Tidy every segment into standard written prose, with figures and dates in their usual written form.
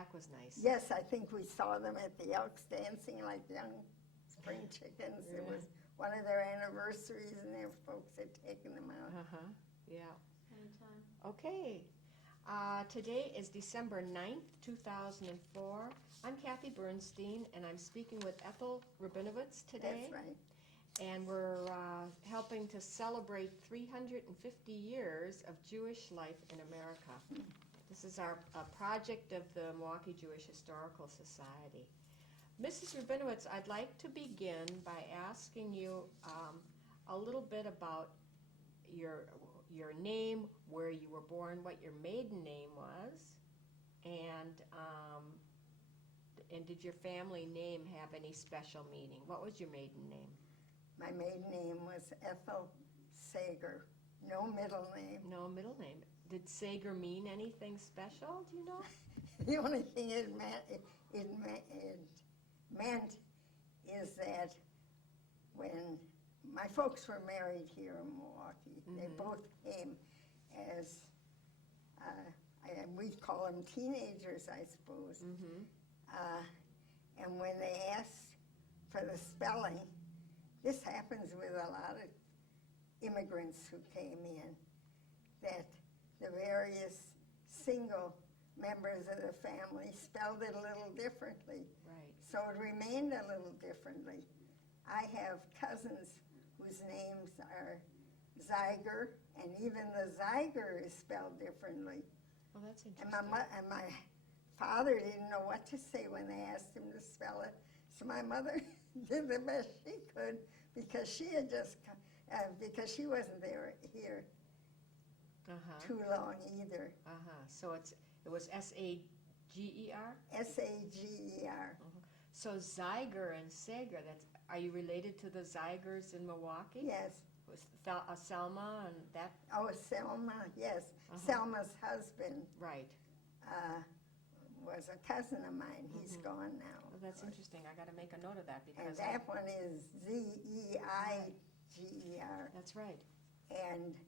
That was nice. Yes, I think we saw them at the Elks dancing like young spring chickens. It was one of their anniversaries, and their folks had taken them out. Yeah. Anytime. Okay. Today is December 9th, 2004. I'm Kathy Bernstein, and I'm speaking with Ethel Rabinovitz today. That's right. And we're helping to celebrate 350 years of Jewish life in America. This is a project of the Milwaukee Jewish Historical Society. Mrs. Rabinovitz, I'd like to begin by asking you a little bit about your name, where you were born, what your maiden name was, and did your family name have any special meaning? What was your maiden name? My maiden name was Ethel Sager. No middle name. No middle name. Did Sager mean anything special? Do you know? The only thing it meant is that when my folks were married here in Milwaukee, they both came as, we'd call them teenagers, I suppose. And when they asked for the spelling, this happens with a lot of immigrants who came in, that the various single members of the family spelled it a little differently. Right. So it remained a little differently. I have cousins whose names are Zeiger, and even the Zeiger is spelled differently. Well, that's And interesting. my father didn't know what to say when they asked him to spell it. So my mother did the best she could, because she had just, because she wasn't here too long either. So it was S-A-G-E-R? S-A-G-E-R. So Zeiger and Sager, are you related to the Zeigers in Milwaukee? Yes. Was Selma and that? Oh, Selma, yes. Selma's husband Right. was a cousin of mine. He's gone now. Well, that's interesting. I got to make a note of that And because that one is Z-E-I-G-E-R. that's right. And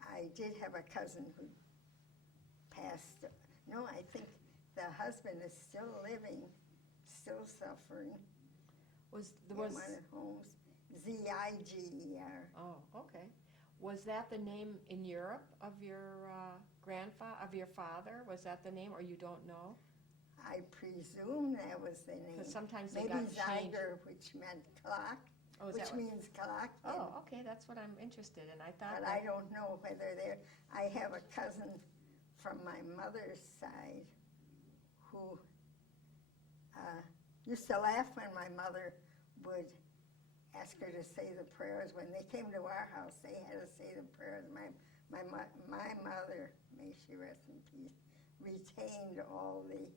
I did have a cousin who passed. No, I think the husband is still living, still suffering. Was in one of homes. Z-I-G-E-R. Oh, okay. Was that the name in Europe of your father? Was that the name, or you don't know? I presume that was the name. Because sometimes they Maybe got changed. Zeiger, which meant clock, Oh, is which that what? means clock. Oh, okay. That's what I'm interested in. I thought. But I don't know whether they're. I have a cousin from my mother's side who used to laugh when my mother would ask her to say the prayers. When they came to our house, they had to say the prayers. My mother, may she rest in peace, retained all the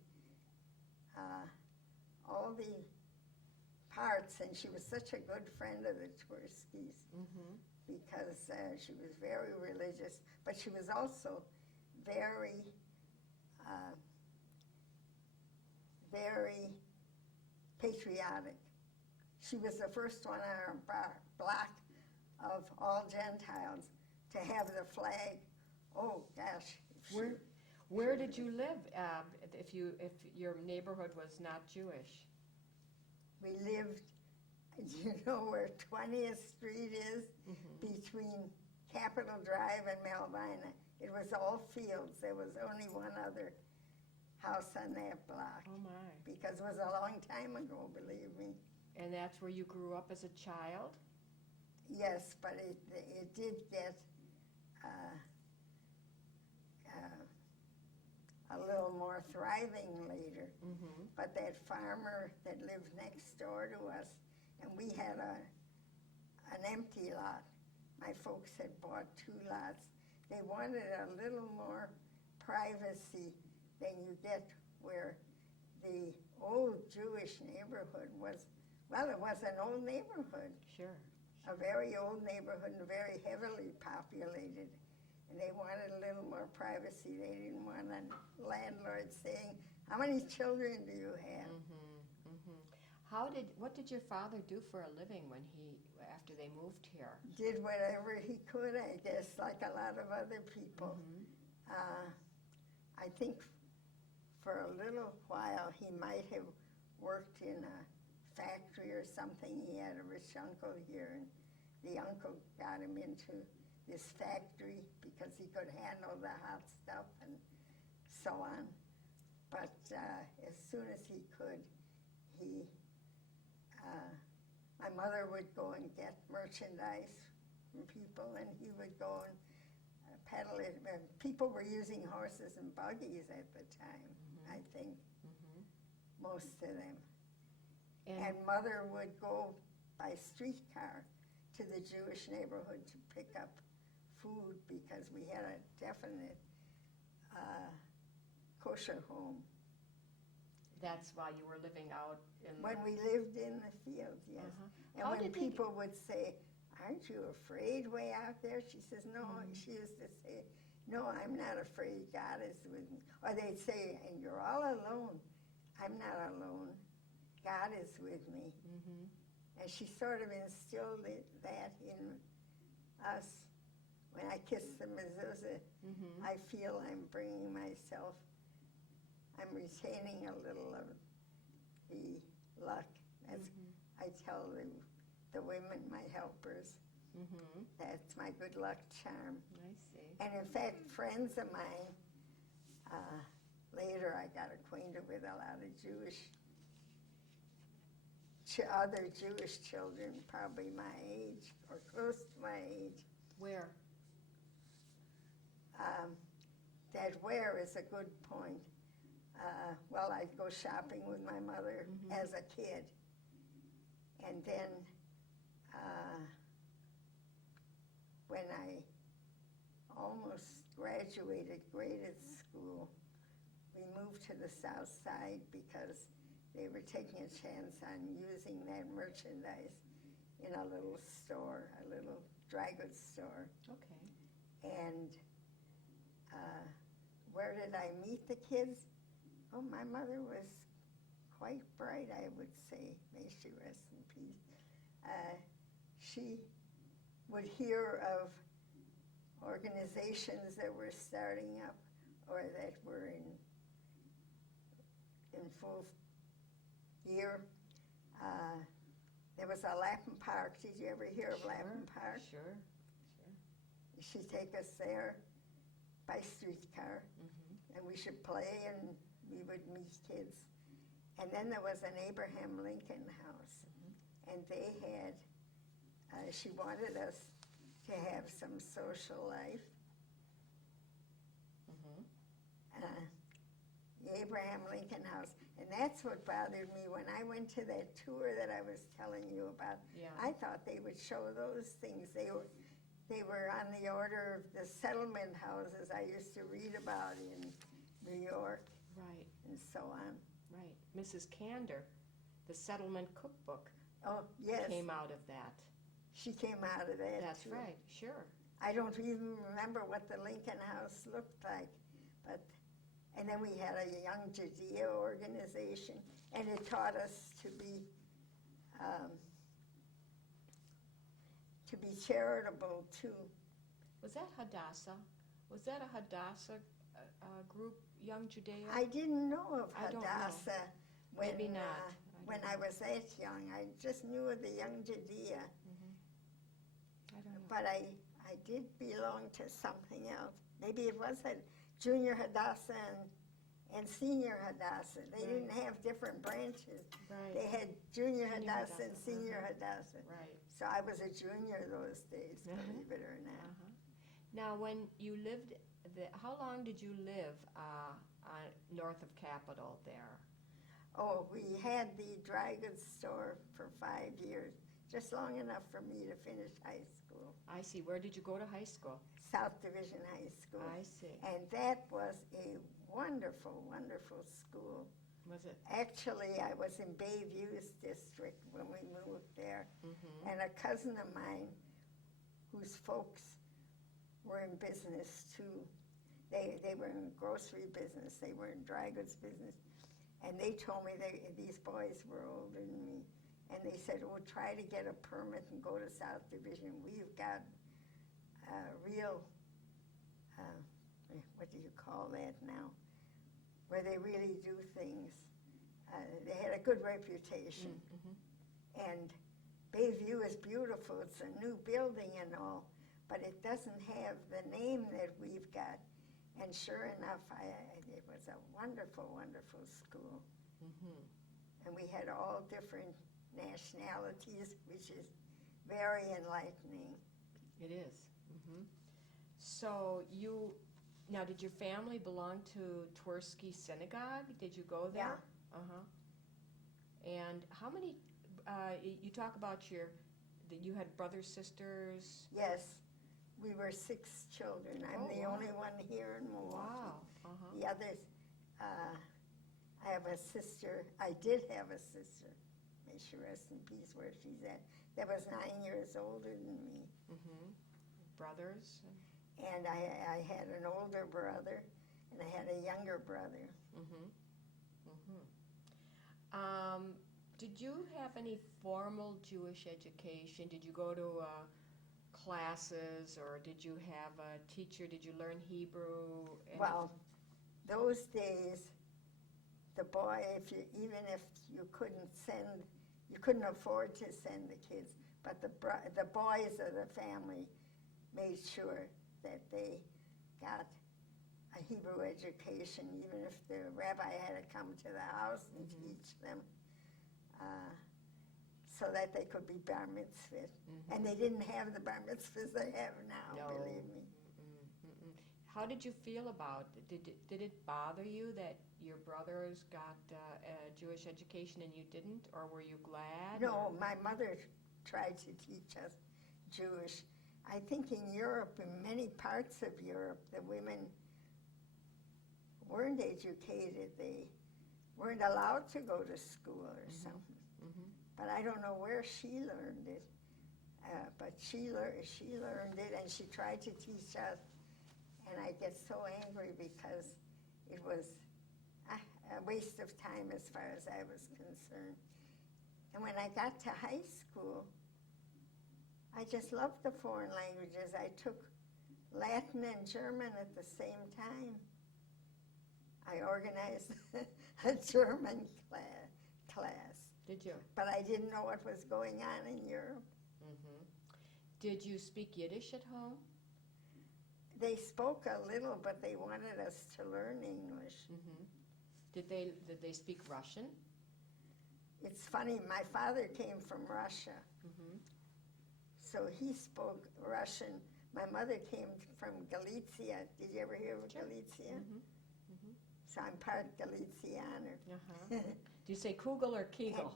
parts, and she was such a good friend of the Twerskis because she was very religious, but she was also very patriotic. She was the first one on our block of all Gentiles to have the flag. Oh gosh! Where did you live if your neighborhood was not Jewish? We lived, you know where 20th Street is? Between Capitol Drive and Malvina. It was all fields. There was only one other house on that block. Oh my. Because it was a long time ago, believe me. And that's where you grew up as a child? Yes, but it did get a little more thriving later. But that farmer that lived next door to us, and we had an empty lot. My folks had bought 2 lots. They wanted a little more privacy than you get where the old Jewish neighborhood was. Well, it was an old neighborhood. Sure. A very old neighborhood and very heavily populated. And they wanted a little more privacy. They didn't want a landlord saying, "How many children do you have?" What did your father do for a living after they moved here? Did whatever he could, I guess, like a lot of other people. I think for a little while, he might have worked in a factory or something. He had a rich uncle here, and the uncle got him into this factory because he could handle the hot stuff and so on. But as soon as he could, my mother would go and get merchandise from people, and he would go and peddle it. People were using horses and buggies at the time, I think, most of them. And Mother would go by streetcar to the Jewish neighborhood to pick up food because we had a definite kosher home. That's why you were living out in When we lived in the field, yes. And How when did people would say, "Aren't you afraid way out there?" She says, "No." She used to say, "No, I'm not afraid. God is with me." Or they'd say, "And you're all alone." "I'm not alone. God is with me." And she sort of instilled that in us. When I kiss the mezuzah, I feel I'm bringing myself, I'm retaining a little of the luck. As I tell the women, my helpers, that's my good luck charm. I see. And in fact, friends of mine, later I got acquainted with a lot of other Jewish children, probably my age or close to my age. Where? That where is a good point. Well, I'd go shopping with my mother as a kid. And then when I almost graduated grade school, we moved to the south side because they were taking a chance on using that merchandise in a little store, a little dry goods store. Okay. And where did I meet the kids? Oh, my mother was quite bright, I would say. May she rest in peace. She would hear of organizations that were starting up or that were in full year. There was a Latin Park. Did you ever hear of Latin Park? Sure. She'd take us there by streetcar, and we should play, and we would meet kids. And then there was an Abraham Lincoln house, and they had, she wanted us to have some social life. The Abraham Lincoln house. And that's what bothered me when I went to that tour that I was telling you about. Yeah. I thought they would show those things. They were on the order of the settlement houses I used to read about in New York. Right. And so on. Right. Mrs. Kander, the settlement cookbook, Oh, yes. came out of that. She came out of that. That's too. right. Sure. I don't even remember what the Lincoln House looked like, and then we had a Young Judea organization, and it taught us to be charitable too. Was that Hadassah? Was that a Hadassah group, Young Judea? I didn't know of I don't know. Hadassah when, Maybe not. when I was that young. I just knew of the Young Judea, I don't know. but I did belong to something else. Maybe it was a Junior Hadassah and Senior Hadassah. They Right. didn't have different branches. Right. They had Junior Junior Hadassah and Hadassah, Senior Hadassah. Right. So I was a junior those days, believe it or not. Now, when you lived, how long did you live north of Capitol there? Oh, we had the dry goods store for 5 years, just long enough for me to finish high school. I see. Where did you go to high school? South Division High School. I see. And that was a wonderful, wonderful school. Was it? Actually, I was in Bayview's district when we moved there. And a cousin of mine, whose folks were in business too, they were in grocery business, they were in dry goods business, and they told me these boys were older than me, and they said, "Oh, try to get a permit and go to South Division. We've got real, what do you call that now? where they really do things. They had a good reputation. And Bayview is beautiful. It's a new building and all, but it doesn't have the name that we've got. And sure enough, it was a wonderful, wonderful school. And we had all different nationalities, which is very enlightening. It is. So now did your family belong to Twersky Synagogue? Did you go there? Yeah. And how many, you talk about that you had brothers, sisters? Yes, we were 6 children. I'm the only one here in Milwaukee. Wow. The others, I have a sister. I did have a sister. May she rest in peace where she's at. That was 9 years older than me. Brothers? And I had an older brother, and I had a younger brother. Did you have any formal Jewish education? Did you go to classes, or did you have a teacher? Did you learn Hebrew? Well, those days, the boy, even if you couldn't afford to send the kids, but the boys of the family made sure that they got a Hebrew education, even if the rabbi had to come to the house and teach them, so that they could be bar mitzvah. And they didn't have the bar mitzvahs they have now, believe me. How did you feel about it? Did it bother you that your brothers got a Jewish education and you didn't, or were you glad? No, my mother tried to teach us Jewish. I think in Europe, in many parts of Europe, the women weren't educated. They weren't allowed to go to school or something. But I don't know where she learned it. But she learned it, and she tried to teach us. And I get so angry because it was a waste of time as far as I was concerned. And when I got to high school, I just loved the foreign languages. I took Latin and German at the same time. I organized a German class. Did you? But I didn't know what was going on in Europe. Did you speak Yiddish at home? They spoke a little, but they wanted us to learn English. Did they speak Russian? It's funny, my father came from Russia. So he spoke Russian. My mother came from Galicia. Did you ever hear of Galicia? So I'm part Galicianer. Do you say Kugel or Kegel?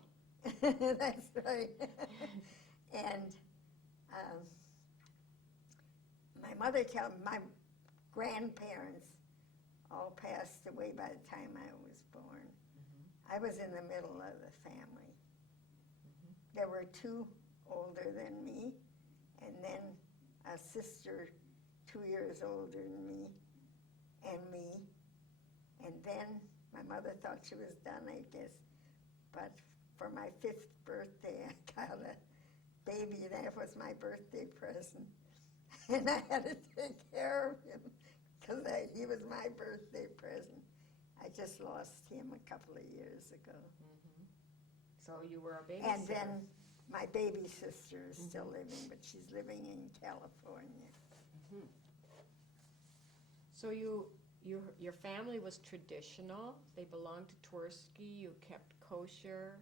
That's right. And my grandparents all passed away by the time I was born. I was in the middle of the family. There were 2 older than me, and then a sister 2 years older than me, and then my mother thought she was done, I guess. But for my 5th birthday, I got a baby. That was my birthday present. And I had to take care of him because he was my birthday present. I just lost him a couple of years ago. So you were a babysitter. And then my baby sister is still living, but she's living in California. So your family was traditional. They belonged to Twersky. You kept kosher.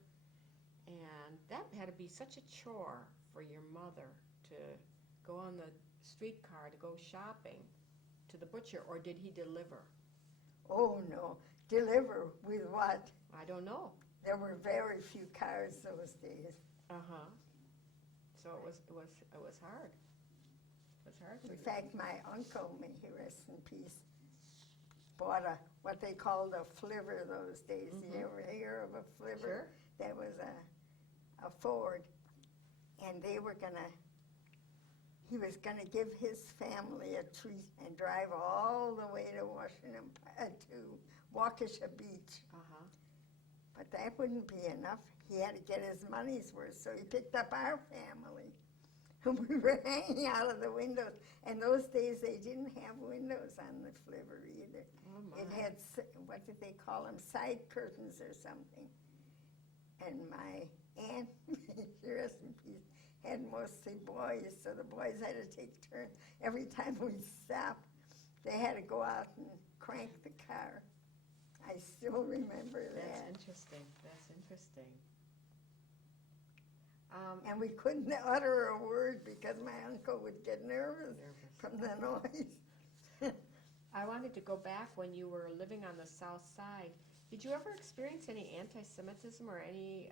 And that had to be such a chore for your mother to go on the streetcar to go shopping to the butcher, or did he deliver? Oh, no. Deliver with what? I don't know. There were very few cars those days. So it was hard. It was hard for In you. fact, my uncle, may he rest in peace, bought what they called a flivver those days. Did you ever hear of a flivver? Sure. That was a Ford, and he was gonna give his family a treat and drive all the way to Waukesha Beach. But that wouldn't be enough. He had to get his money's worth, so he picked up our family. And we were hanging out of the windows. And those days they didn't have windows on the flivver either. Oh my. It had, what did they call them, side curtains or something. And my aunt, rest in peace, had mostly boys, so the boys had to take turns. Every time we stopped, they had to go out and crank the car. I still remember That's that. interesting. That's interesting. And we couldn't utter a word because my uncle would get nervous from the noise. I wanted to go back when you were living on the south side. Did you ever experience any anti-Semitism or any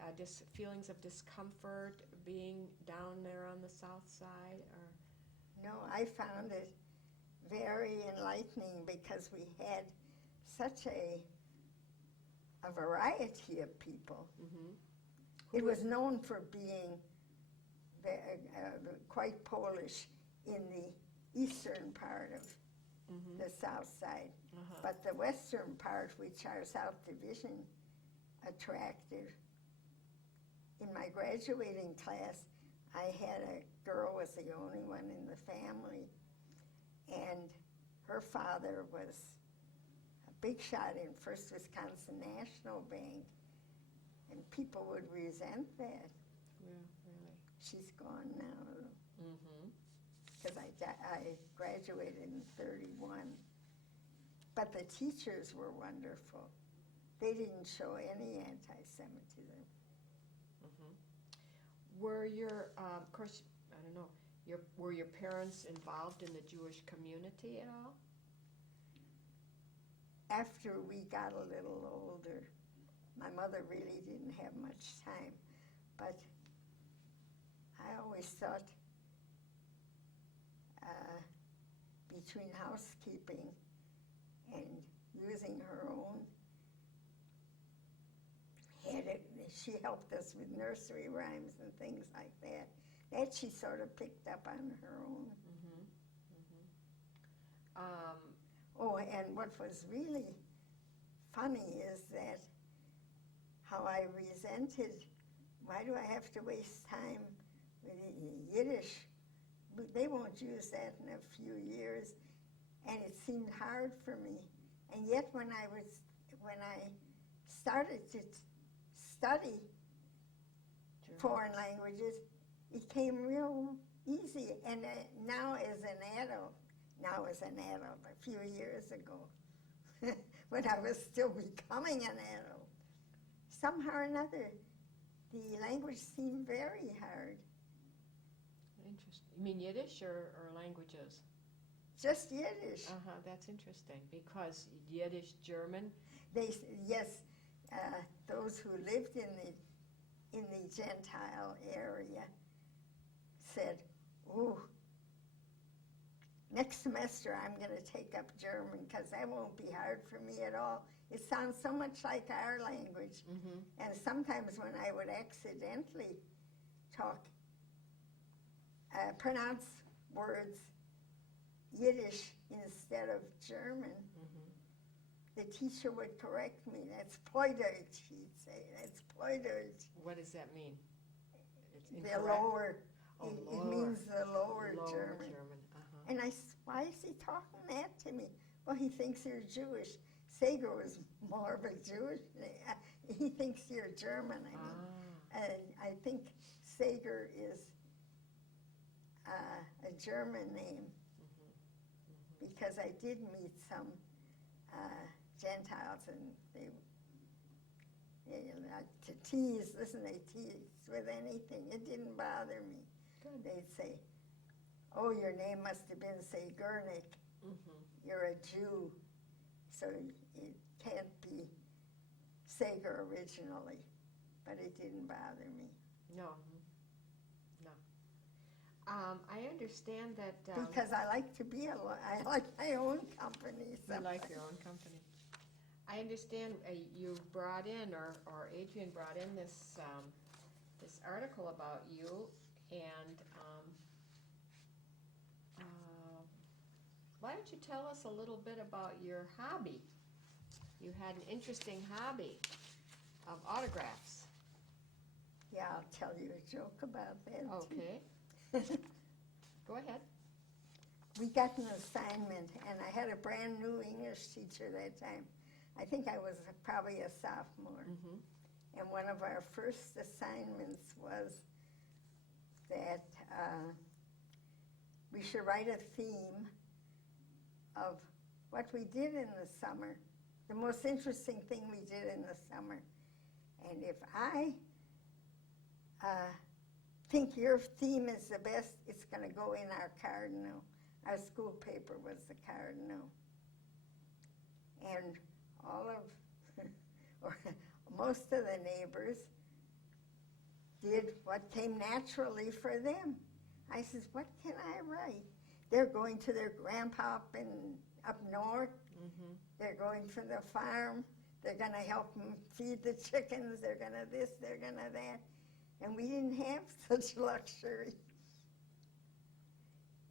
feelings of discomfort being down there on the south side? Or No, I found it very enlightening because we had such a variety of people. mm-hmm. It was known for being quite Polish in the eastern part of Mm-hmm. the south side. Uh-huh. But the western part, which our South Division attracted, in my graduating class, I had a girl was the only one in the family, and her father was a big shot in First Wisconsin National Bank, and people would resent that. Yeah, really. She's gone now, Mm-hmm. because I graduated in 31. But the teachers were wonderful. They didn't show any anti-Semitism. Mm-hmm. Were your, of course, I don't know, were your parents involved in the Jewish community at all? After we got a little older, my mother really didn't have much time, but I always thought between housekeeping and using her own she helped us with nursery rhymes and things like that. That she sort of picked up on her own. Mm-hmm. Mm-hmm. Oh, and what was really funny is that how I resented, why do I have to waste time with Yiddish? They won't use that in a few years, and it seemed hard for me. And yet when I started to study foreign languages, it came real easy. And now as an adult, a few years ago, when I was still becoming an adult, somehow or another, the language seemed very hard. Interesting. You mean Yiddish or languages? Just Yiddish. Uh-huh, that's interesting, because Yiddish, German. Yes, those who lived in the Gentile area said, "Ooh, next semester I'm going to take up German because that won't be hard for me at all. It sounds so much like our language." Mm-hmm. And sometimes when I would accidentally pronounce words Yiddish instead of German, the teacher would correct me. That's Pleudeutsch, he'd say. That's Pleudeutsch. What does that mean? It's The incorrect? lower. Oh, It lower. means the lower German. German. Uh-huh. And why is he talking that to me? Well, he thinks you're Jewish. Sager was more of a Jewish. He thinks you're German. And I think Sager is a German name, because I did meet some Gentiles, and they like to tease. Listen, they tease with anything. It didn't bother me. Good. They'd say, "Oh, your name must have been Sagernik. Mm-hmm. You're a Jew, so it can't be Sager originally." But it didn't bother me. No. No. I understand that... Because I like to be I like my own company. You like your own company. I understand you brought in, or Adrian brought in this article about you, and why don't you tell us a little bit about your hobby? You had an interesting hobby of autographs. Yeah, I'll tell you a joke about that. Okay. Too. Go ahead. We got an assignment, and I had a brand new English teacher that time. I think I was probably a sophomore. Mm-hmm. And one of our first assignments was that we should write a theme of what we did in the summer, the most interesting thing we did in the summer. And if I think your theme is the best, it's going to go in our cardinal. Our school paper was the cardinal. And all of, or most of the neighbors did what came naturally for them. I says, what can I write? They're going to their grandpa up north. Mm-hmm. They're going to the farm. They're going to help them feed the chickens. They're going to this, they're going to that. And we didn't have such luxury.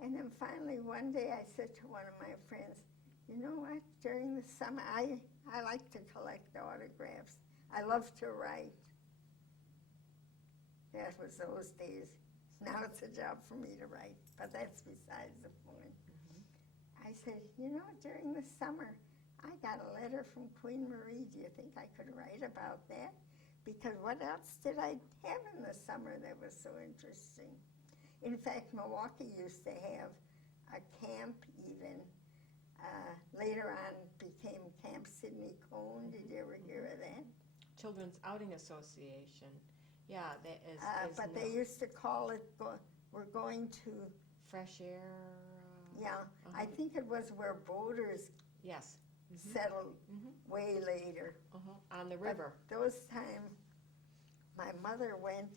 And then finally one day I said to one of my friends, you know what, during the summer, I like to collect autographs. I love to write. That was those days. Now it's a job for me to write, but that's besides the point. Mm-hmm. I said, you know, during the summer, I got a letter from Queen Marie. Do you think I could write about that? Because what else did I have in the summer that was so interesting? In fact, Milwaukee used to have a camp even. Later on became Camp Sidney Cone. Did you ever hear of that? Children's Outing Association. Yeah, that is. But they used to call it, we're going to, fresh air. yeah, I think it was where boaters Yes. Mm-hmm. settled Mm-hmm. way later. Uh-huh. On the river. But those times, my mother went,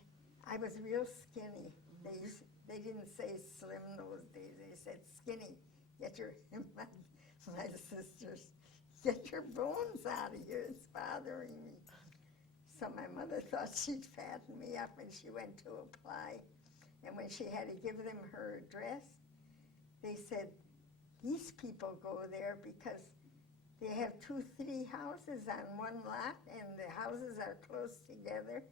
I was real skinny. Mm-hmm. They didn't say slim those days, they said skinny. Get your, my sisters, get your bones out of here, it's bothering me. So my mother thought she'd fatten me up, and she went to apply. And when she had to give them her address, they said, these people go there because they have 2-3 houses on one lot, and the houses are close together,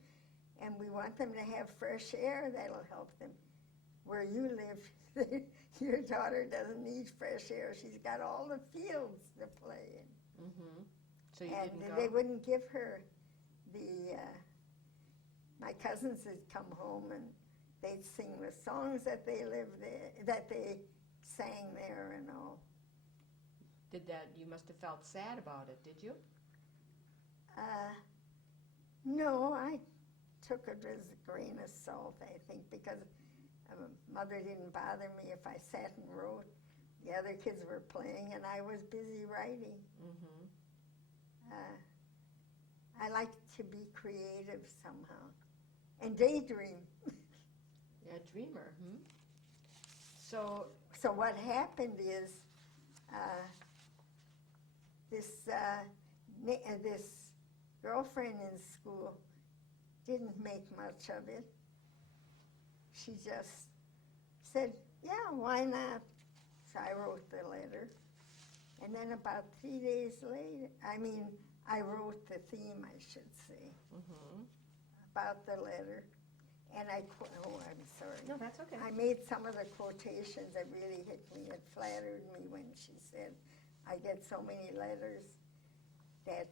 and we want them to have fresh air that'll help them. Where you live, your daughter doesn't need fresh air. She's got all the fields to play in. Mm-hmm. So you And didn't go? they wouldn't give her my cousins would come home and they'd sing the songs that they lived there, that they sang there and all. Did that? You must have felt sad about it, did you? No, I took it as a grain of salt, I think, because Mother didn't bother me if I sat and wrote. The other kids were playing and I was busy writing. Mm-hmm. I like to be creative somehow and daydream. Yeah, a dreamer. Hmm? So what happened is this girlfriend in school didn't make much of it. She just said, yeah, why not? So I wrote the letter. And then about 3 days later, I wrote the theme, I should say, about the letter. And I'm sorry. no, that's okay. I made some of the quotations that really hit me. It flattered me when she said, I get so many letters that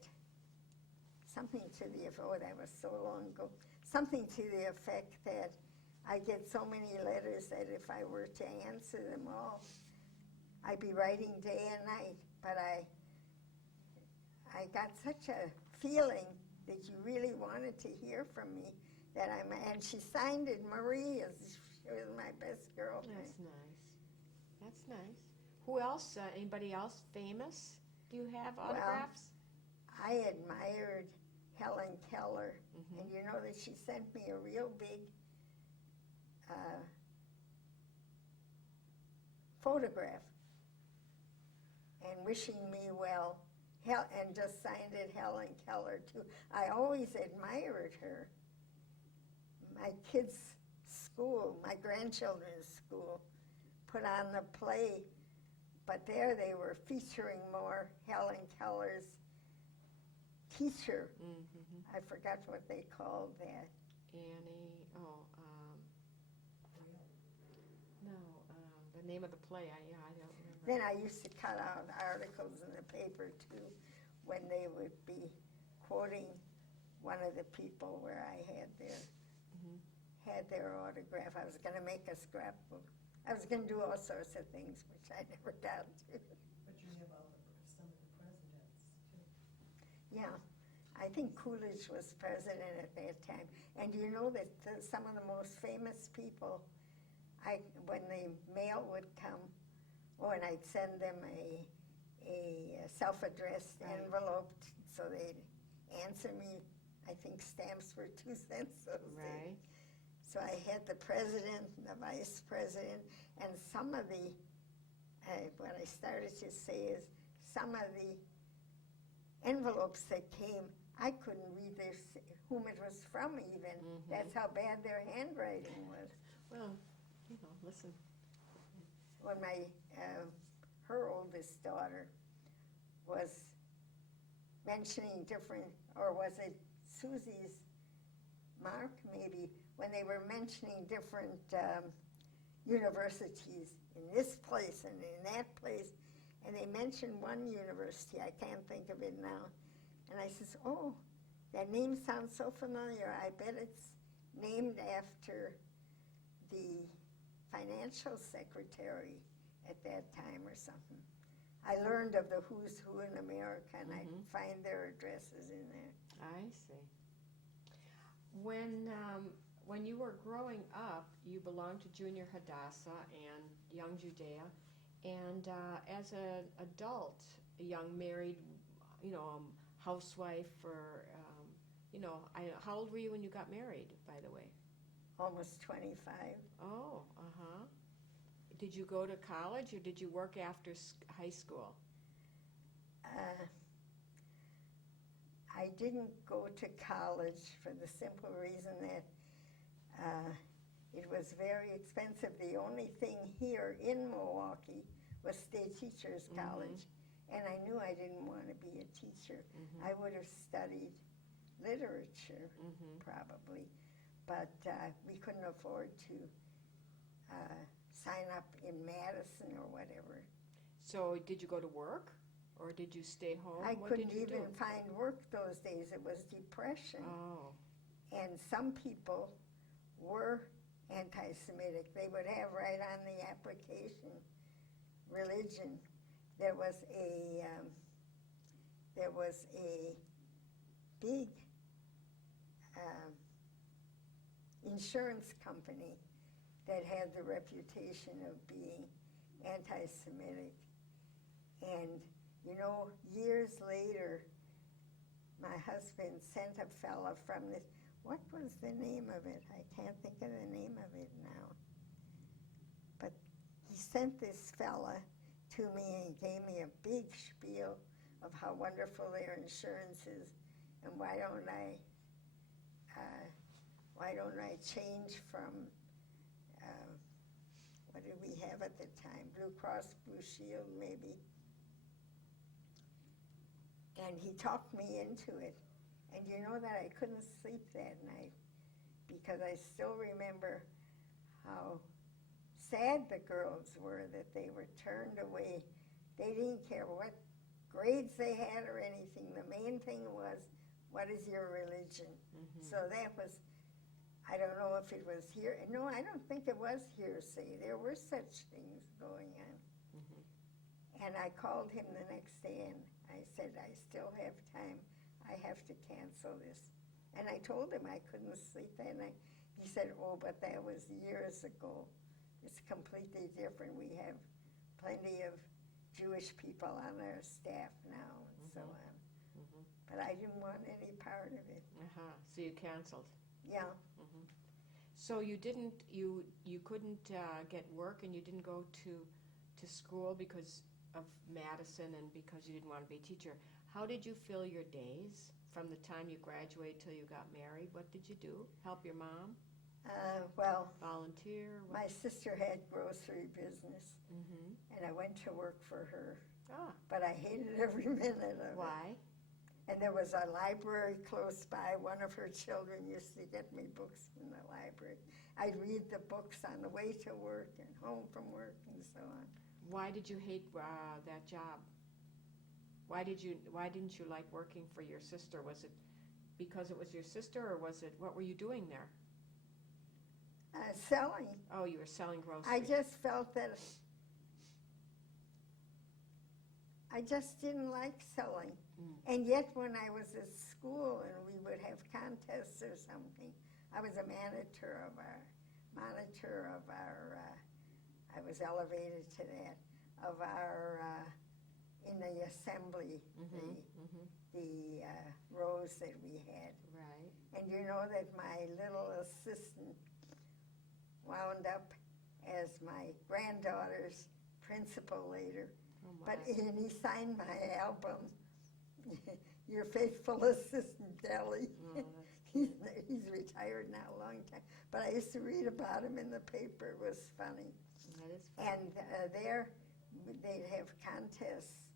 something to the, that was so long ago, something to the effect that I get so many letters that if I were to answer them all, I'd be writing day and night. But I got such a feeling that you really wanted to hear from me that and she signed it Marie, as she was my best girlfriend. That's nice. That's nice. Who else? Anybody else famous? Do you have autographs? Well, I admired Helen Keller, and you know that she sent me a real big photograph and wishing me well, and just signed it Helen Keller too. I always admired her. My kids' school, my grandchildren's school, put on the play, but there they were featuring more Helen Keller's teacher. I forgot what they called that. Annie, no, name of the play, I don't remember. Then I used to cut out articles in the paper too, when they would be quoting one of the people where I had their autograph. I was going to make a scrapbook. I was going to do all sorts of things, which I never got to. But you have some of the presidents, too. Yeah, I think Coolidge was president at that time. And do you know that some of the most famous people, when the mail would come, and I'd send them a self-addressed envelope, so they'd answer me. I think stamps were 2 cents those days. So I had the president and the vice president, and some of the, what I started to say is, some of the envelopes that came, I couldn't read whom it was from even. That's how bad their handwriting was. Well, listen. When her oldest daughter was mentioning different, or was it Susie's, Mark maybe, when they were mentioning different universities in this place and in that place, and they mentioned one university, I can't think of it now, and I says, oh, that name sounds so familiar. I bet it's named after the financial secretary at that time or something. I learned of the who's who in America, and I find their addresses in there. I see. When you were growing up, you belonged to Junior Hadassah and Young Judea, and as an adult, a young married, housewife, or how old were you when you got married, by the way? Almost 25. Oh, Did you go to college, or did you work after high school? I didn't go to college for the simple reason that it was very expensive. The only thing here in Milwaukee was State Teachers College, and I knew I didn't want to be a teacher. I would have studied literature, probably, but we couldn't afford to sign up in Madison or whatever. So did you go to work, or did you stay home? I What couldn't did you even do? find work those days. It was depression. Oh. And some people were anti-Semitic. They would have right on the application religion. There was a big insurance company that had the reputation of being anti-Semitic. And, years later, my husband sent a fella from this, what was the name of it? I can't think of the name of it now. But he sent this fella to me and gave me a big spiel of how wonderful their insurance is, and why don't I change from, what did we have at the time? Blue Cross Blue Shield, maybe. And he talked me into it. And you know that I couldn't sleep that night because I still remember how sad the girls were that they were turned away. They didn't care what grades they had or anything. The main thing was, what is your religion? So that was, I don't know if it was here. No, I don't think it was hearsay. There were such things going on. And I called him the next day and I said, I still have time. I have to cancel this. And I told him I couldn't sleep that night. He said, oh, but that was years ago. It's completely different. We have plenty of Jewish people on our staff now and so on. But I didn't want any part of it. So you canceled. Yeah. So you couldn't get work, and you didn't go to school because of Madison and because you didn't want to be a teacher. How did you fill your days from the time you graduated till you got married? What did you do? Help your mom? Well, Volunteer? my sister had grocery business, and I went to work for her. But I hated every minute of it. Why? And there was a library close by. One of her children used to get me books from the library. I'd read the books on the way to work and home from work and so on. Why did you hate that job? Why didn't you like working for your sister? Was it because it was your sister, or was it, what were you doing there? Selling. Oh, you were selling groceries. I just felt that I just didn't like selling. And yet when I was at school and we would have contests or something, I was a monitor of our, I was elevated to that, of our, in the assembly, the rows that we had. Right. And you know that my little assistant wound up as my granddaughter's principal later. Oh my. And he signed my album, Your Faithful Assistant, Deli. Oh, He's retired now a long time. But I used to read about him in the paper. It was funny. that is funny. And there, they'd have contests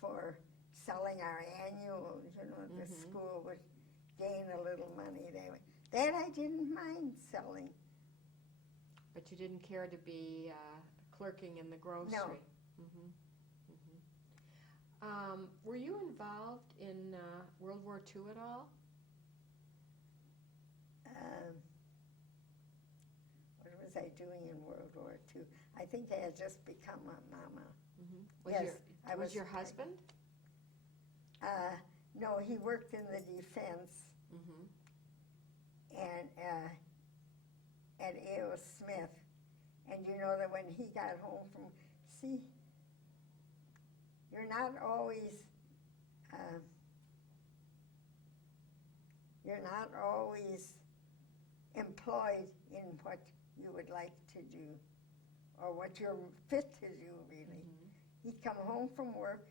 for selling our annuals. You know, the school would gain a little money that way. That I didn't mind selling. But you didn't care to be clerking in the grocery? No. Were you involved in World War II at all? What was I doing in World War II? I think I had just become a mama. Was Yes, your, I was was your pregnant. husband? No, he worked in the defense and at A.O. Smith. And you know that when he got home from, see, you're not always employed in what you would like to do or what you're fit to do, really. He'd come home from work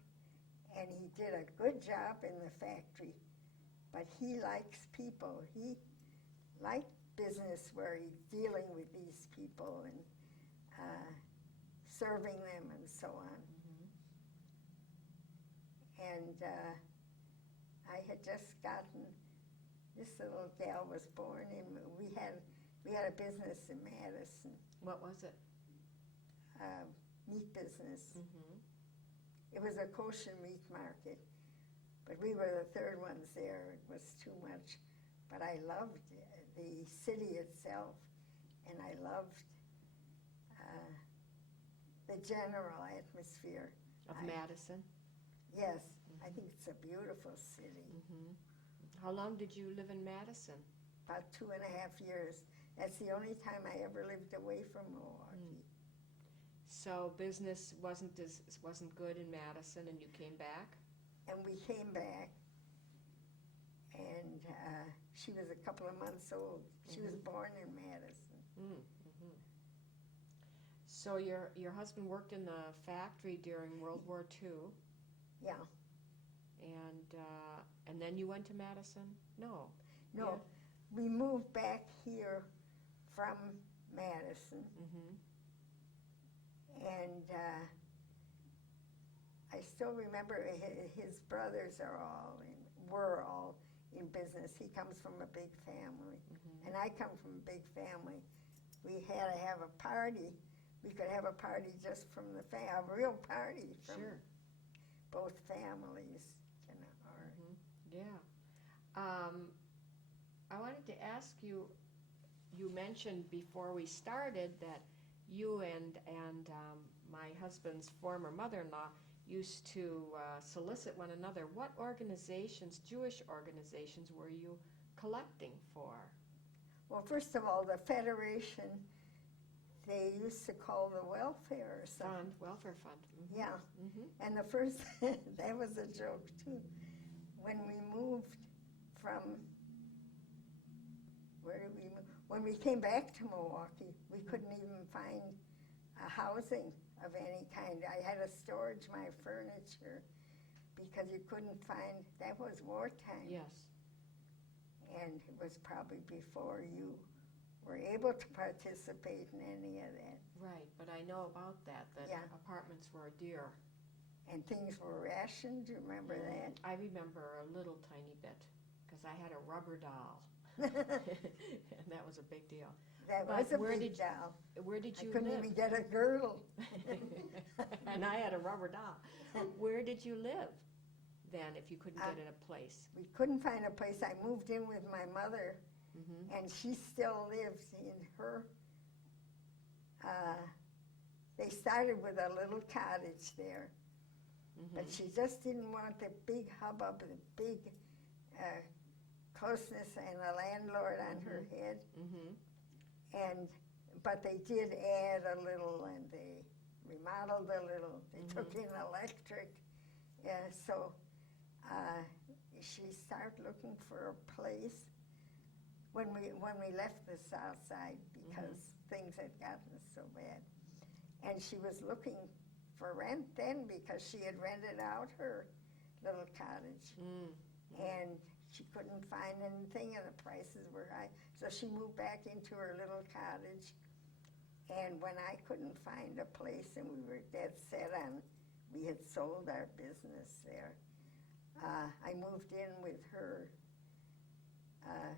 and he did a good job in the factory, but he likes people. He liked business where he's dealing with these people and serving them and so on. And I had just gotten, this little gal was born, and we had a business in Madison, What was it? meat business. It was a kosher meat market, but we were the third ones there. It was too much, but I loved the city itself, and I loved the general atmosphere. Of Madison? Yes, I think it's a beautiful city. How long did you live in Madison? About 2.5 years. That's the only time I ever lived away from Milwaukee. So business wasn't good in Madison, and you came back? And we came back, and she was a couple of months old. She was born in Madison. So your husband worked in the factory during World War II, Yeah. and then you went to Madison? No. No, we moved back here from Madison, and I still remember his brothers were all in business. He comes from a big family, and I come from a big family. We had to have a party. We could have a party just from a real party from both families. You know, I wanted to ask you, you mentioned before we started that you and my husband's former mother-in-law used to solicit one another. What organizations, Jewish organizations, were you collecting for? Well, first of all, the Federation, they used to call the welfare or something. Welfare fund. Yeah. And the first, that was a joke too. When we moved from, where did we move? When we came back to Milwaukee, we couldn't even find a housing of any kind. I had to storage my furniture because you couldn't find, that was wartime. Yes. And it was probably before you were able to participate in any of that. Right, but I know about that apartments were dear. And things were rationed, do you remember that? I remember a little tiny bit, because I had a rubber doll, and that was a big deal. That But was a where big did doll. Where did I you couldn't live? even get a girdle. And I had a rubber doll. Where did you live then if you couldn't get in a place? We couldn't find a place. I moved in with my mother, Mm-hmm. and she still lives in her. They started with a little cottage there, but she just didn't want the big hubbub, the big closeness, and a landlord on her head. Mm-hmm. But they did add a little, and they remodeled a little. They took in electric, so she started looking for a place when we left the south side because things had gotten so bad. And she was looking for rent then because she had rented out her little cottage. And she couldn't find anything and the prices were high. So she moved back into her little cottage. And when I couldn't find a place and we were dead set on, we had sold our business there, I moved in with her.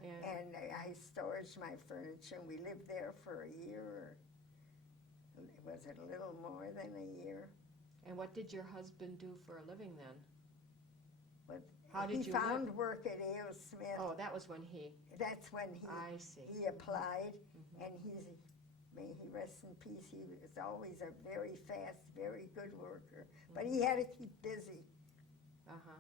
And I storaged my furniture and we lived there for a year. Was it a little more than a year? And what did your husband do for a living then? But How did he you found live? work at A.O. Smith. Oh, that was when he. That's when I see. he applied, and may he rest in peace. He was always a very fast, very good worker, but he had to keep busy. Uh-huh.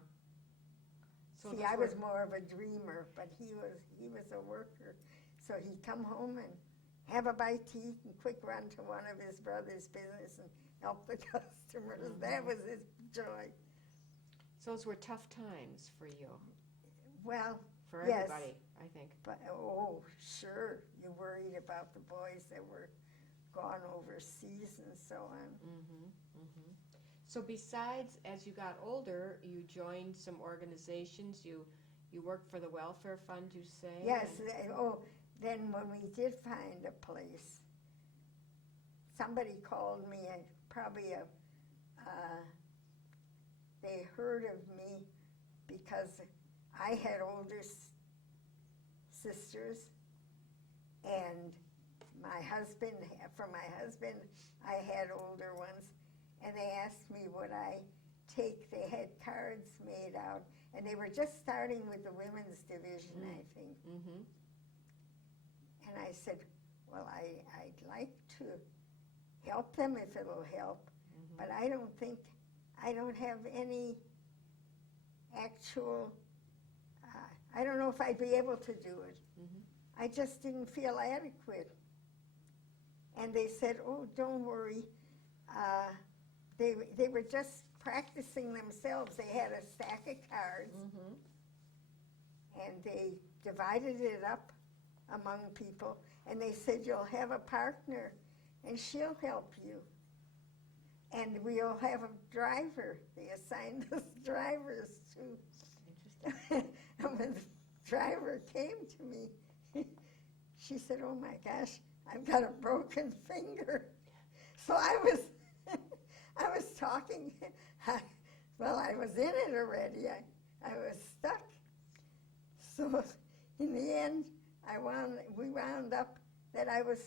So See, those I were- was more of a dreamer, but he was a worker. So he'd come home and have a bite to eat and quick run to one of his brother's business and help the customers. That was his joy. So those were tough times for you, Well, for yes. everybody, I think. But, oh, sure, you worried about the boys that were gone overseas and so on. Mm-hmm. Mm-hmm. So besides, as you got older, you joined some organizations. You worked for the welfare fund, you say? Yes, and- then when we did find a place, somebody called me, and they heard of me because I had older sisters, and for my husband, I had older ones, and they asked me would I take, they had cards made out, and they were just starting with the women's division, I think. Mm-hmm. And I said, well, I'd like to help them if it'll help, but I don't have any actual, I don't know if I'd be able to do it. I just didn't feel adequate. And they said, oh, don't worry. They were just practicing themselves. They had a stack of cards, and they divided it up among people, and they said, you'll have a partner, and she'll help you. And we'll have a driver. They assigned us drivers too. And when the driver came to me, she said, oh my gosh, I've got a broken finger. So I was talking, well, I was in it already. I was stuck. So in the end, we wound up that I was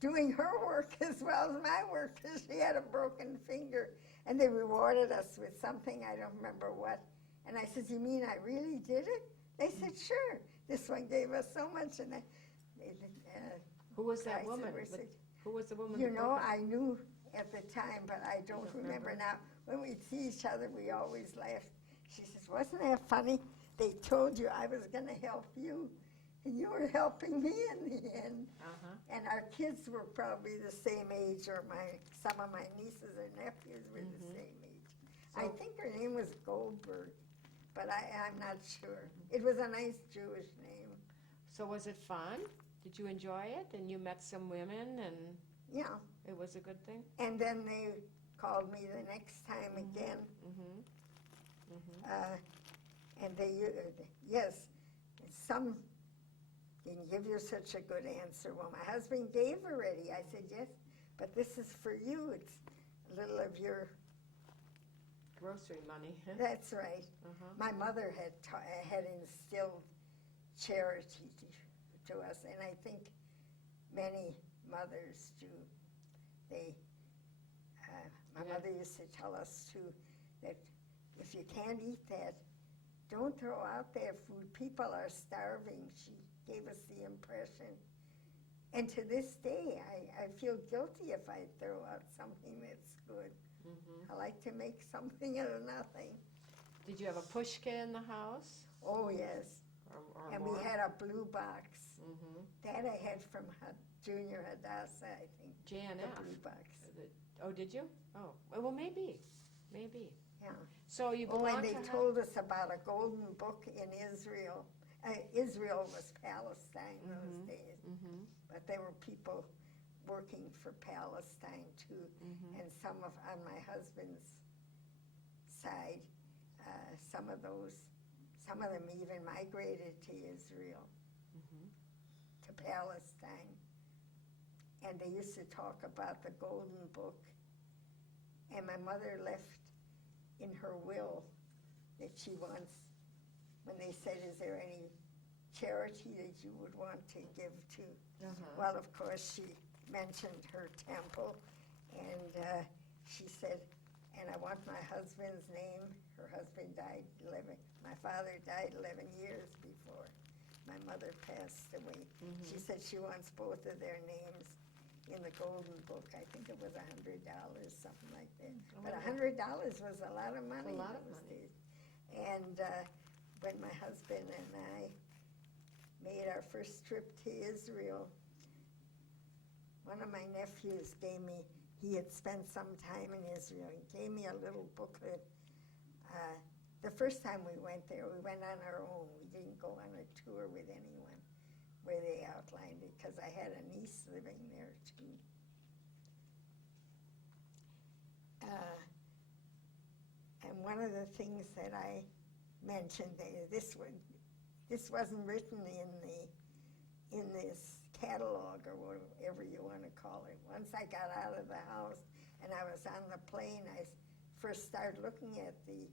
doing her work as well as my work because she had a broken finger. And they rewarded us with something, I don't remember what. And I said, you mean I really did it? They said, sure. This one gave us so much. And Who was that I said, woman? Who was the woman? you that know, broke it? I knew at the time, but I don't don't remember remember? now. When we'd see each other, we always laughed. She says, wasn't that funny? They told you I was going to help you, and you were helping me in the end. Uh-huh. And our kids were probably the same age, or some of my nieces or nephews were the same age. I So- think her name was Goldberg, but I'm not sure. It was a nice Jewish name. So was it fun? Did you enjoy it? And you met some women, and Yeah. it was a good thing? And then they called me the next time again. Mm-hmm. Mm-hmm. And yes, some didn't give you such a good answer. Well, my husband gave already. I said, yes, but this is for you. It's a little of your, Grocery money. that's right. Uh-huh. My mother had instilled charity to us, and I think many mothers do. They, my Yeah. mother used to tell us too that if you can't eat that, don't throw out that food. People are starving. She gave us the impression. And to this day, I feel guilty if I throw out something that's good. Mm-hmm. I like to make something out of nothing. Did you have a pushka in the house? Oh, yes. Or And more? we had a blue box. Mm-hmm. That I had from Junior Hadassah, I think. JMM. The blue box. Oh, did you? Oh, well, maybe. Yeah. So you Oh, belong and they to told us about a golden book in Israel. Israel was Palestine those days, Mm-hmm. but there were people working for Palestine too. Mm-hmm. And some of, on my husband's side, some of them even migrated to Israel, Mm-hmm. to Palestine. And they used to talk about the golden book. And my mother left in her will that she wants, when they said, is there any charity that you would want to give to? Uh-huh. Well, of course, she mentioned her temple, and she said, and I want my husband's name. Her husband died my father died 11 years before my mother passed away. Mm-hmm. She said she wants both of their names in the golden book. I think it was $100, something like that. Oh, But wow. $100 was a lot of money. a lot of those money. days. And when my husband and I made our first trip to Israel, one of my nephews he had spent some time in Israel. He gave me a little booklet. The first time we went there, we went on our own. We didn't go on a tour with anyone where they outlined it, because I had a niece living there too. And one of the things that I mentioned, this wasn't written in this catalog or whatever you want to call it. Once I got out of the house and I was on the plane, I first started looking at the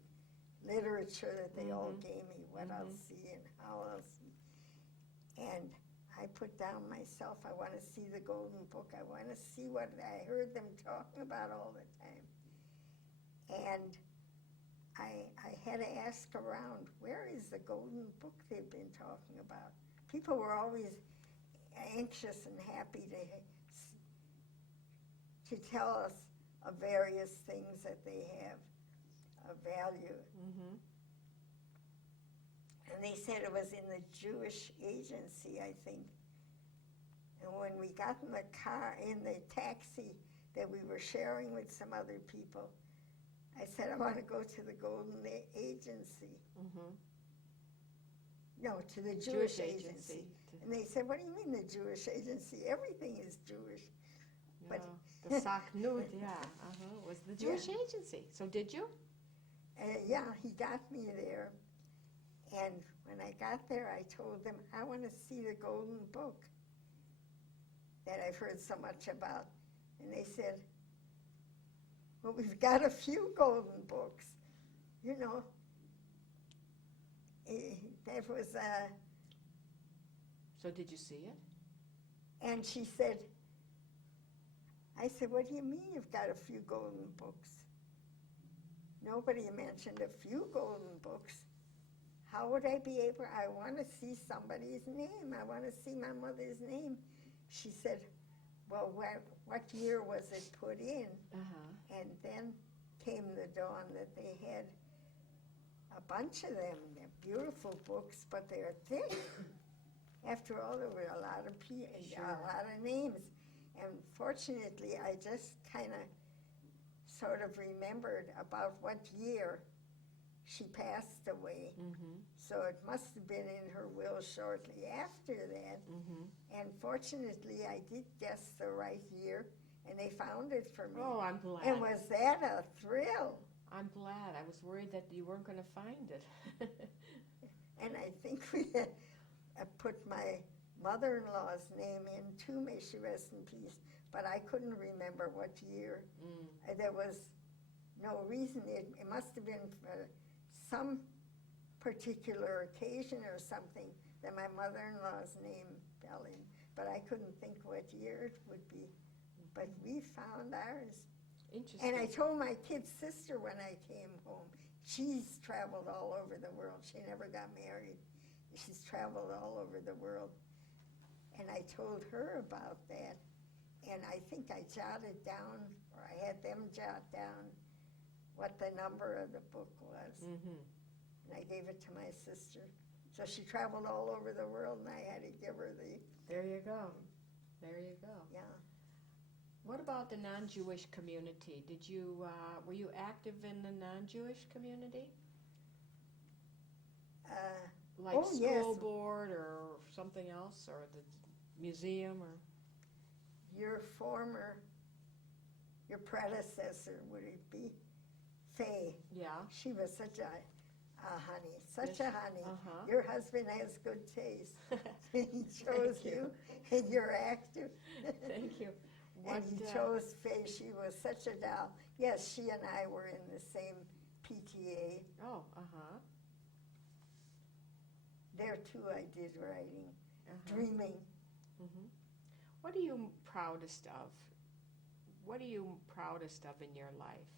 literature that they all gave me, what I'll see and how I'll see. And I put down myself, I want to see the golden book. I want to see what I heard them talking about all the time. And I had to ask around, where is the golden book they've been talking about? People were always anxious and happy to tell us of various things that they have of value. Mm-hmm. And they said it was in the Jewish agency, I think. And when we got in the taxi that we were sharing with some other people, I said, I want to go to the Golden Agency. Mm-hmm. No, to the Jewish Agency. And they said, what do you mean the Jewish Agency? Everything is Jewish. But the Saknud, yeah, was the Jewish agency. So did you? Yeah, he got me there. And when I got there, I told them, I want to see the golden book that I've heard so much about. And they said, well, we've got a few golden books. You know, that was, So did you see it? and she said, I said, what do you mean you've got a few golden books? Nobody mentioned a few golden books. How would I be able, I want to see somebody's name. I want to see my mother's name. She said, well, what year was it put in? Uh-huh. And then came the dawn that they had a bunch of them. They're beautiful books, but they're thick. After all, there were a lot of Sure. a lot of names. And fortunately, I just kind of sort of remembered about what year she passed away. Mm-hmm. So it must have been in her will shortly after that. Mm-hmm. And fortunately, I did guess the right year, and they found it for me. Oh, I'm glad. And was that a thrill? I'm glad. I was worried that you weren't going to find it. And I think we had put my mother-in-law's name in too, may she rest in peace, but I couldn't remember what year. There was no reason. It must have been for some particular occasion or something that my mother-in-law's name fell in. but I couldn't think what year it would be. But we found ours. Interesting. And I told my kid sister when I came home, she's traveled all over the world. She never got married. She's traveled all over the world. And I told her about that. And I think I jotted down, or I had them jot down, what the number of the book was. Mm-hmm. And I gave it to my sister. So she traveled all over the world, and I had to give her the, There you go. There you go. yeah. What about the non-Jewish community? Did you were you active in the non-Jewish community? Like Oh, yes. school board or something else, or the museum, or Your predecessor, would it be? Faye. yeah. She was such a honey, such Yes. a honey. Uh-huh. Your husband has good taste. He chose you, and you're active. Thank you. And he chose Faye. She was such a doll. Yes, she and I were in the same PTA. Oh, uh-huh. There, too, I did writing, Uh-huh. dreaming. Mm-hmm. What are you proudest of? What are you proudest of in your life?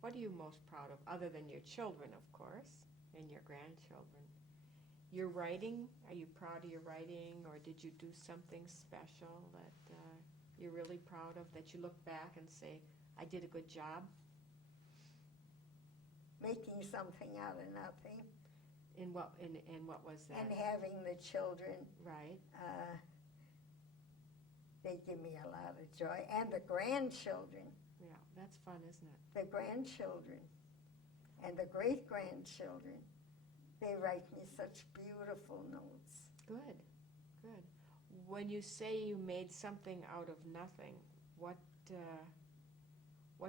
What are you most proud of, other than your children, of course, and your grandchildren? Your writing, are you proud of your writing, or did you do something special that you're really proud of, that you look back and say, I did a good job? Making something out of nothing, In what was that? and having the children. Right. They give me a lot of joy. And the grandchildren, Yeah, that's fun, isn't it? the grandchildren, and the great-grandchildren, they write me such beautiful notes. Good, good. When you say you made something out of nothing, what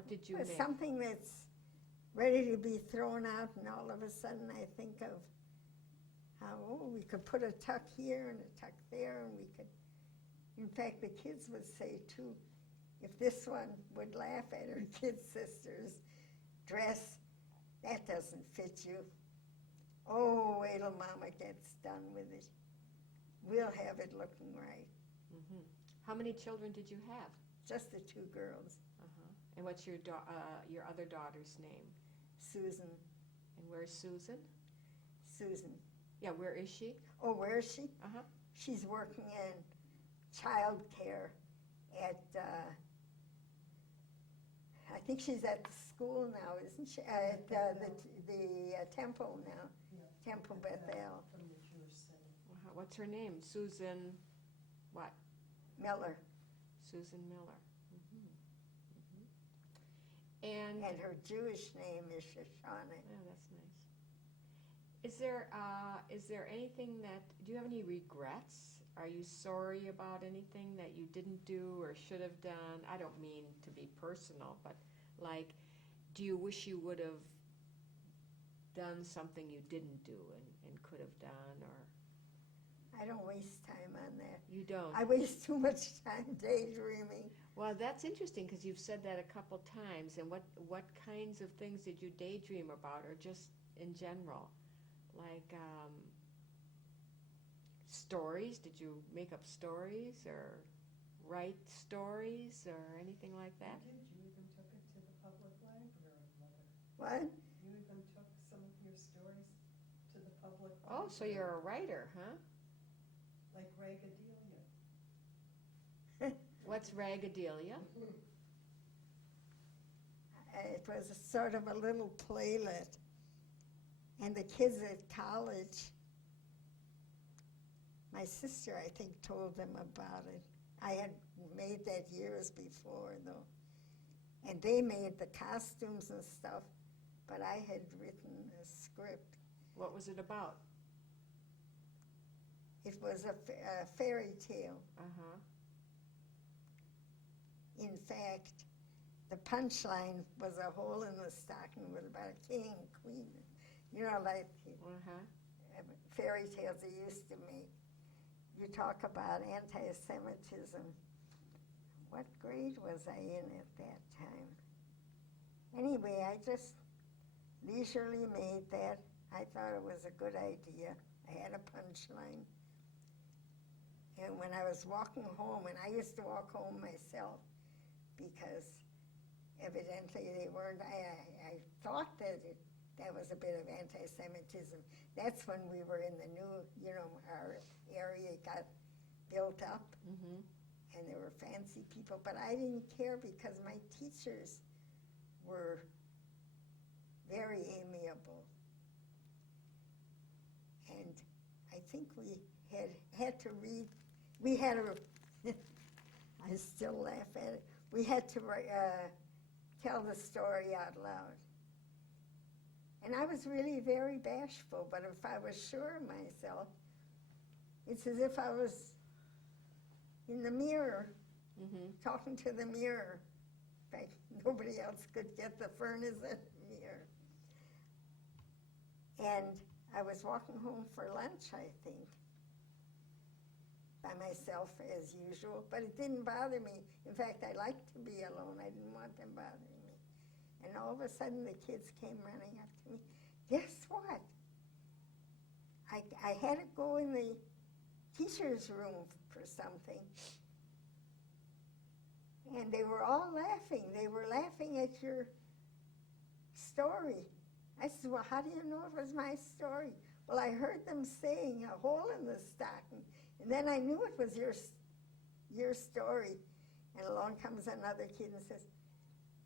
did you make? Something that's ready to be thrown out, and all of a sudden I think of how we could put a tuck here and a tuck there, and we could, in fact, the kids would say too, if this one would laugh at her kid sister's dress, that doesn't fit you. Oh, wait till Mama gets done with it. We'll have it looking right. Mm-hmm. How many children did you have? Just the two girls, Uh-huh. And what's your other daughter's name? Susan. And where's Susan? Susan. Yeah, where is she? Oh, where is she? Uh-huh. She's working in child care at, I think she's at the school now, isn't she? At the temple now, Yeah. Temple Bethel. From the Jewish Center. What's her name? Susan what? Miller. Susan Miller. Mm-hmm. Mm-hmm. And her Jewish name is Shoshana. Oh, that's nice. Is there anything do you have any regrets? Are you sorry about anything that you didn't do or should have done? I don't mean to be personal, but like, do you wish you would have done something you didn't do and could have done, or? I don't waste time on that. You don't? I waste too much time daydreaming. Well, that's interesting because you've said that a couple times. And what kinds of things did you daydream about, or just in general? Like stories? Did you make up stories or write stories or anything like that? You did. You even took it to the public library, Mother. What? You even took some of your stories to the public library. Oh, so you're a writer, huh? Like Ragadelia. What's Ragadelia? It was a sort of a little playlet. And the kids at college, my sister, I think, told them about it. I had made that years before, though. And they made the costumes and stuff, but I had written a script. What was it about? It was a fairy tale. Uh-huh. In fact, the punchline was a hole in the stocking with about a king and queen. You know, like Uh-huh. fairy tales they used to make. You talk about anti-Semitism. What grade was I in at that time? Anyway, I just leisurely made that. I thought it was a good idea. I had a punchline. And when I was walking home, and I used to walk home myself, because evidently they weren't, I thought that that was a bit of anti-Semitism. That's when we were in the new, our area got built up, and there were fancy people, but I didn't care because my teachers were very amiable. And I think we had to read, we had to, I still laugh at it, we had to tell the story out loud. And I was really very bashful, but if I was sure of myself, it's as if I was in the mirror, talking to the mirror. In fact, nobody else could get the furnace in the mirror. And I was walking home for lunch, I think, by myself as usual, but it didn't bother me. In fact, I liked to be alone. I didn't want them bothering me. And all of a sudden, the kids came running up to me. Guess what? I had to go in the teacher's room for something. And they were all laughing. They were laughing at your story. I said, well, how do you know it was my story? Well, I heard them saying a hole in the stocking, and then I knew it was your story. And along comes another kid and says,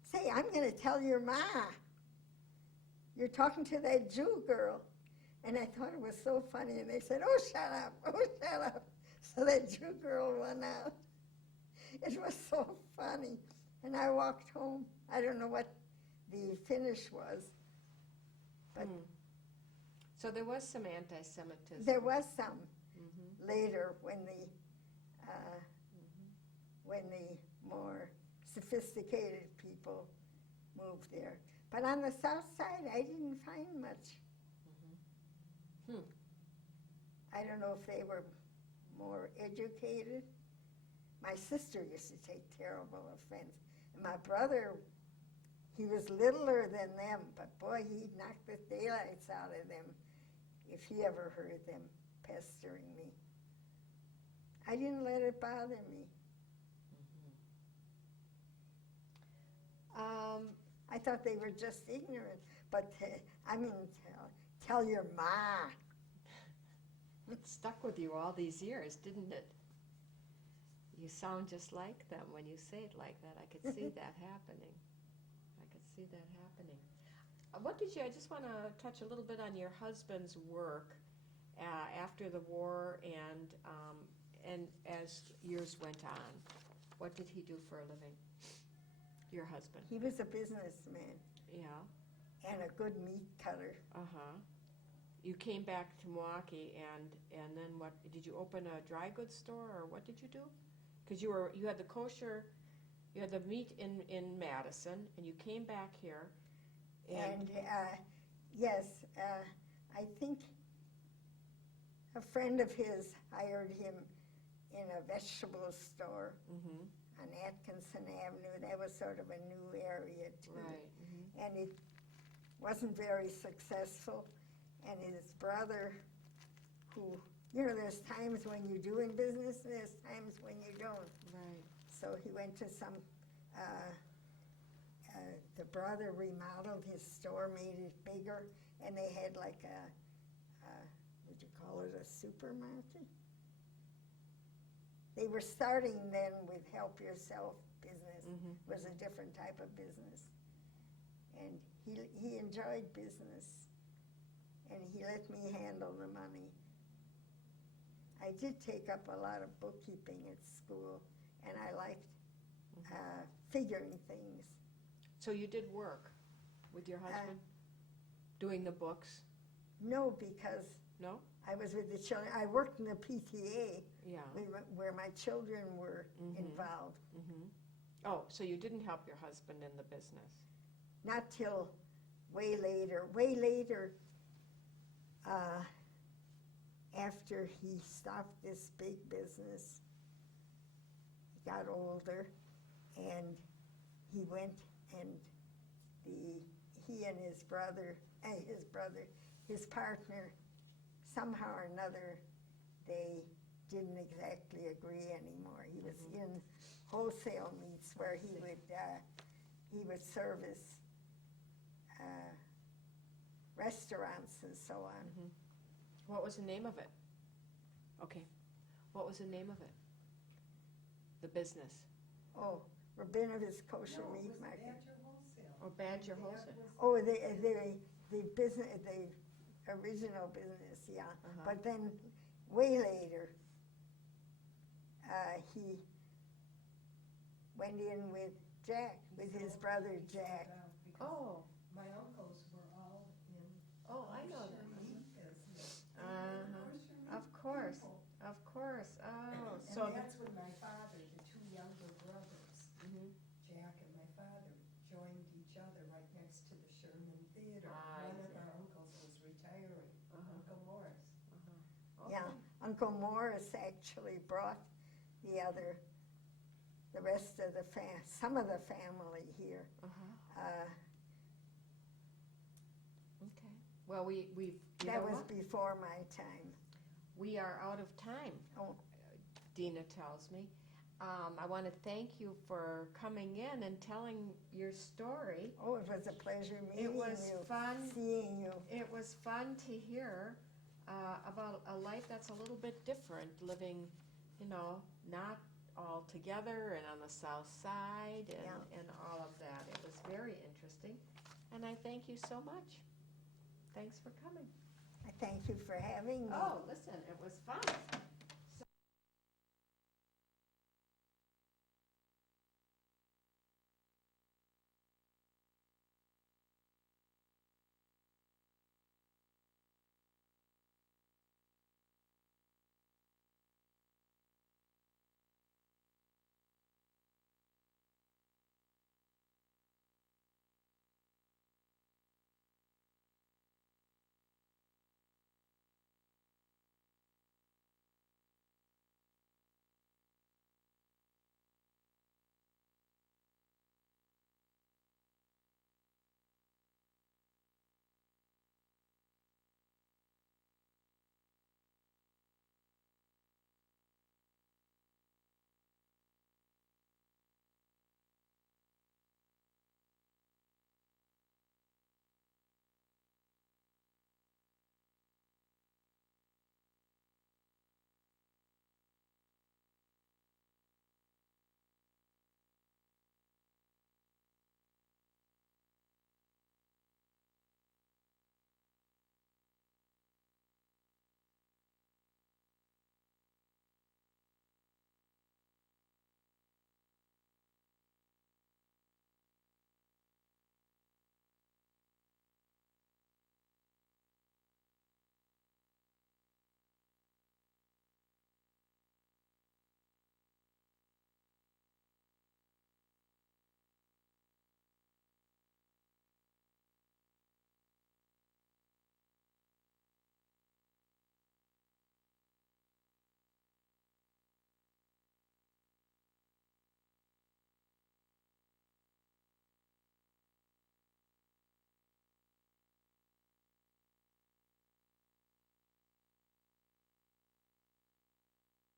say, I'm going to tell your ma. You're talking to that Jew girl. And I thought it was so funny, and they said, oh, shut up, oh, shut up. So that Jew girl went out. It was so funny. And I walked home. I don't know what the finish was. But So there was some anti-Semitism. there was some later when the more sophisticated people moved there. But on the south side, I didn't find much. I don't know if they were more educated. My sister used to take terrible offense. And my brother, he was littler than them, but boy, he knocked the daylights out of them if he ever heard them pestering me. I didn't let it bother me. I thought they were just ignorant, but tell your ma. It stuck with you all these years, didn't it? You sound just like them when you say it like that. I could see that happening. I could see that happening. I just want to touch a little bit on your husband's work after the war and as years went on. What did he do for a living? Your husband. He was a businessman. Yeah. And a good meat cutter. Uh-huh. You came back to Milwaukee, and then what? Did you open a dry goods store, or what did you do? Because you had the kosher, you had the meat in Madison, and you came back here. And yes, I think a friend of his hired him in a vegetable store on Atkinson Avenue. That was sort of a new area too. Right. And it wasn't very successful. And his brother, who, there's times when you do in business and there's times when you don't. Right. So he went to some, the brother remodeled his store, made it bigger, and they had like would you call it a supermarket? They were starting then with help yourself business. It was a different type of business. And he enjoyed business. And he let me handle the money. I did take up a lot of bookkeeping at school, and I liked figuring things. So you did work with your husband? Doing the books? No, because No? I was with the children. I worked in the PTA Yeah. where my children were involved. Oh, so you didn't help your husband in the business? Not till way later. Way later, after he stopped this big business, he got older, and he went and he and his partner, somehow or another, they didn't exactly agree anymore. He was in wholesale meats where he would service restaurants and so on. What was the name of it? Okay. What was the name of it? The business? Oh, Rabinovitz Kosher No, it Meat was Market. Badger Wholesale. Or Badger That Wholesale? was- Oh, the business, the original business, yeah. Uh-huh. But then, way later, he went in with Jack, with his brother Jack. Because Oh, my uncles were all in oh, I know kosher that. meat business. They were Uh-huh. kosher meat Of course, people. of course. Oh, And so that's when my father, the two younger brothers, Mhm. Jack and my father, joined each other right next to the Sherman Theater. I One of see. our uncles was retiring, Uh-huh. Uncle Morris. Yeah, Okay. Uncle Morris actually brought the rest of some of the family here. Uh-huh. Okay. Well, we've, you That know was what? before my time. We are out of time, Oh, Dina tells me. I want to thank you for coming in and telling your story. oh, it was a pleasure meeting was you, fun. seeing you. It was fun to hear about a life that's a little bit different, living, not all together and on the south side and all of that. It was very interesting, and I thank you so much. Thanks for coming. I thank you for having me. Oh, listen, it was fun.